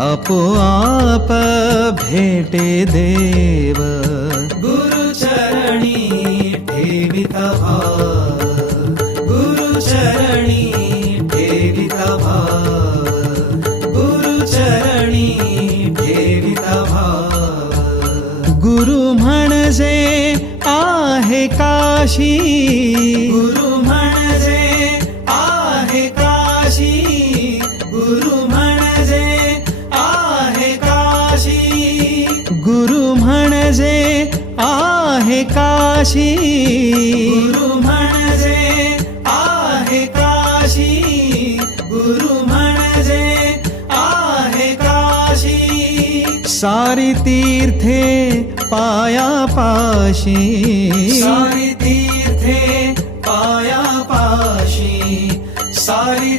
आपोआप भेटे देव। गुरुचरणी ठेविता भाव, गुरुचरणी ठेविता भाव, गुरुचरणी ठेविता भाव। गुरु म्हणजे आहे काशी, गुरु म्हणजे आहे काशी, गुरु म्हणजे आहे काशी, गुरु म्हणजे आहे काशी, गुरु म्हणजे आहे काशी, गुरु म्हणजे आहे काशी। सारी तीर्थे पायापाशी, सारी तीर्थे पायापाशी, सारी